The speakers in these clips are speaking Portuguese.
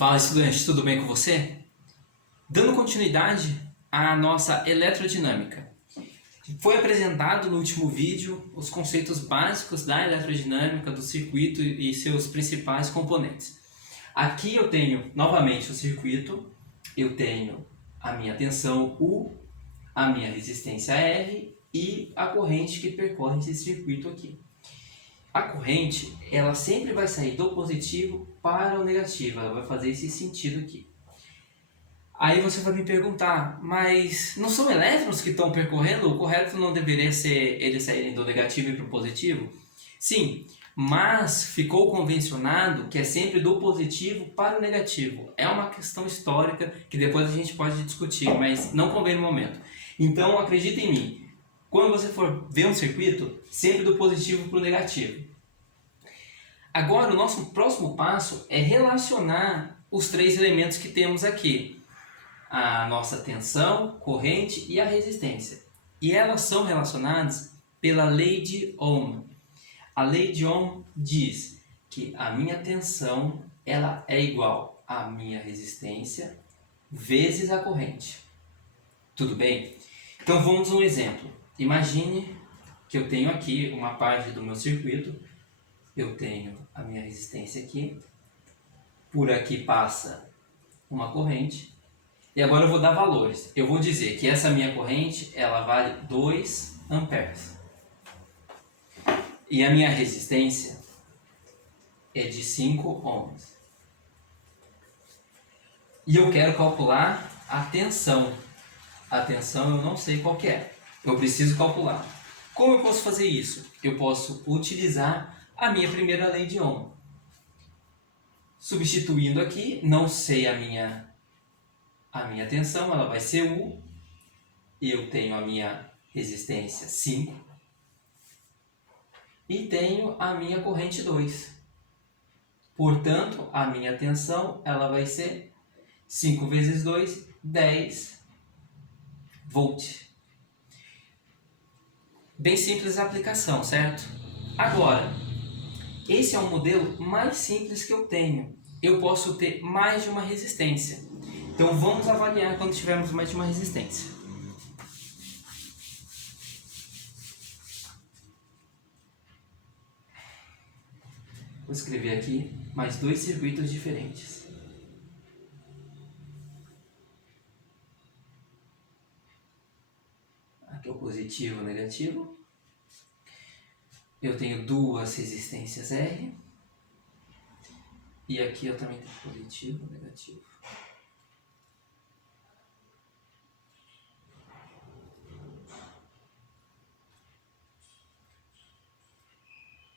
Fala, estudante, tudo bem com você? Dando continuidade à nossa eletrodinâmica. Foi apresentado no último vídeo os conceitos básicos da eletrodinâmica, do circuito e seus principais componentes. Aqui eu tenho novamente o circuito, eu tenho a minha tensão U, a minha resistência R e a corrente que percorre esse circuito aqui. A corrente, ela sempre vai sair do positivo para o negativo, ela vai fazer esse sentido aqui. Aí você vai me perguntar, mas não são elétrons que estão percorrendo? O correto não deveria ser eles saírem do negativo e para o positivo? Sim, mas ficou convencionado que é sempre do positivo para o negativo. É uma questão histórica que depois a gente pode discutir, mas não convém no momento. Então acredita em mim, quando você for ver um circuito, sempre do positivo para o negativo. Agora, o nosso próximo passo é relacionar os três elementos que temos aqui. A nossa tensão, corrente e a resistência. E elas são relacionadas pela lei de Ohm. A lei de Ohm diz que a minha tensão ela é igual à minha resistência vezes a corrente. Tudo bem? Então vamos a um exemplo. Imagine que eu tenho aqui uma parte do meu circuito, eu tenho a minha resistência aqui, por aqui passa uma corrente, e agora eu vou dar valores. Eu vou dizer que essa minha corrente, ela vale 2 amperes. E a minha resistência é de 5 ohms. E eu quero calcular a tensão. A tensão eu não sei qual que é. Eu preciso calcular. Como eu posso fazer isso? Eu posso utilizar a minha primeira lei de Ohm. Substituindo aqui, não sei a minha tensão, ela vai ser U. Eu tenho a minha resistência 5. E tenho a minha corrente 2. Portanto, a minha tensão ela vai ser 5 vezes 2, 10 volt. Bem simples a aplicação, certo? Agora, esse é o modelo mais simples que eu tenho. Eu posso ter mais de uma resistência. Então vamos avaliar quando tivermos mais de uma resistência. Vou escrever aqui mais 2 circuitos diferentes. Aqui é o positivo e o negativo. Eu tenho 2 resistências R. E aqui eu também tenho positivo e negativo.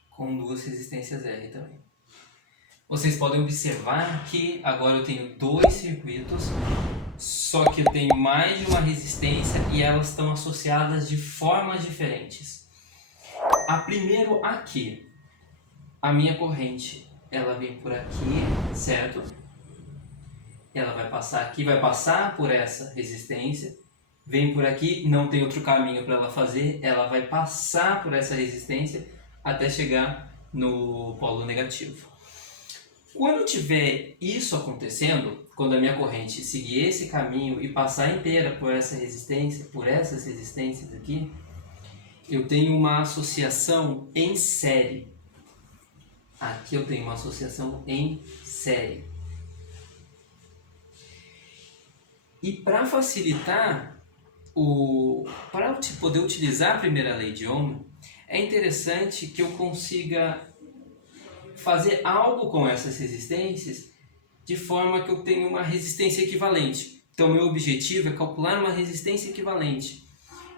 Com 2 resistências R também. Vocês podem observar que agora eu tenho 2 circuitos, só que eu tenho mais de uma resistência e elas estão associadas de formas diferentes. A primeiro aqui, a minha corrente, ela vem por aqui, certo? Ela vai passar aqui, vai passar por essa resistência, vem por aqui, não tem outro caminho para ela fazer, ela vai passar por essa resistência até chegar no polo negativo. Quando tiver isso acontecendo, quando a minha corrente seguir esse caminho e passar inteira por essa resistência, por essas resistências aqui, eu tenho uma associação em série. Aqui eu tenho uma associação em série. E para facilitar, para poder utilizar a primeira lei de Ohm, é interessante que eu consiga fazer algo com essas resistências de forma que eu tenha uma resistência equivalente. Então, meu objetivo é calcular uma resistência equivalente.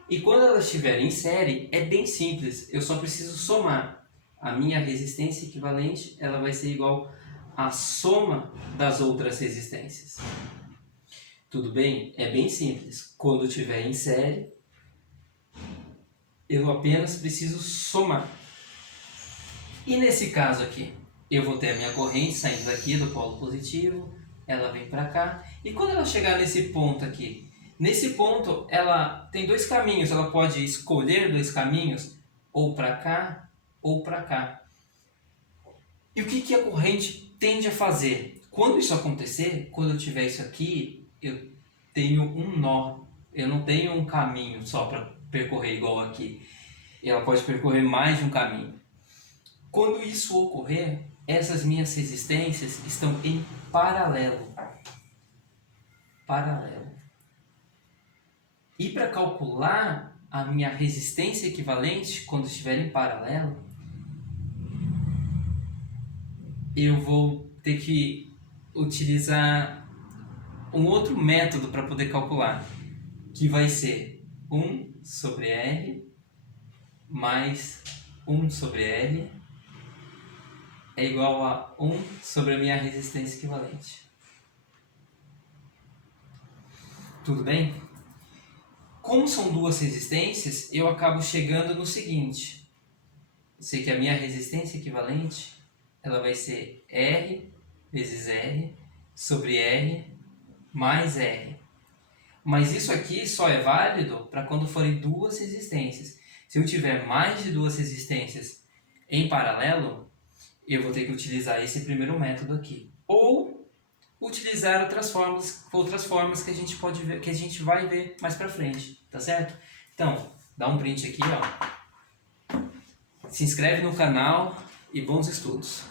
E quando elas estiverem em série, é bem simples. Eu só preciso somar. A minha resistência equivalente ela vai ser igual à soma das outras resistências. Tudo bem? É bem simples. Quando estiver em série, eu apenas preciso somar. E nesse caso aqui, eu vou ter a minha corrente saindo daqui do polo positivo, ela vem para cá, e quando ela chegar nesse ponto aqui, nesse ponto ela tem 2 caminhos, ela pode escolher 2 caminhos, ou para cá, ou para cá. E o que a corrente tende a fazer? Quando isso acontecer, quando eu tiver isso aqui, eu tenho um nó. Eu não tenho um caminho só para percorrer igual aqui. Ela pode percorrer mais de um caminho. Quando isso ocorrer, essas minhas resistências estão em paralelo. Paralelo. E para calcular a minha resistência equivalente, quando estiver em paralelo, eu vou ter que utilizar um outro método para poder calcular, que vai ser 1 sobre R mais 1 sobre R é igual a 1 sobre a minha resistência equivalente. Tudo bem? Como são duas resistências, eu acabo chegando no seguinte. Eu sei que a minha resistência equivalente ela vai ser R vezes R sobre R mais R. Mas isso aqui só é válido para quando forem duas resistências. Se eu tiver mais de duas resistências em paralelo, eu vou ter que utilizar esse primeiro método aqui. Ou utilizar outras formas que a gente pode ver, que a gente vai ver mais para frente, tá certo? Então, dá um print aqui, ó. Se inscreve no canal e bons estudos.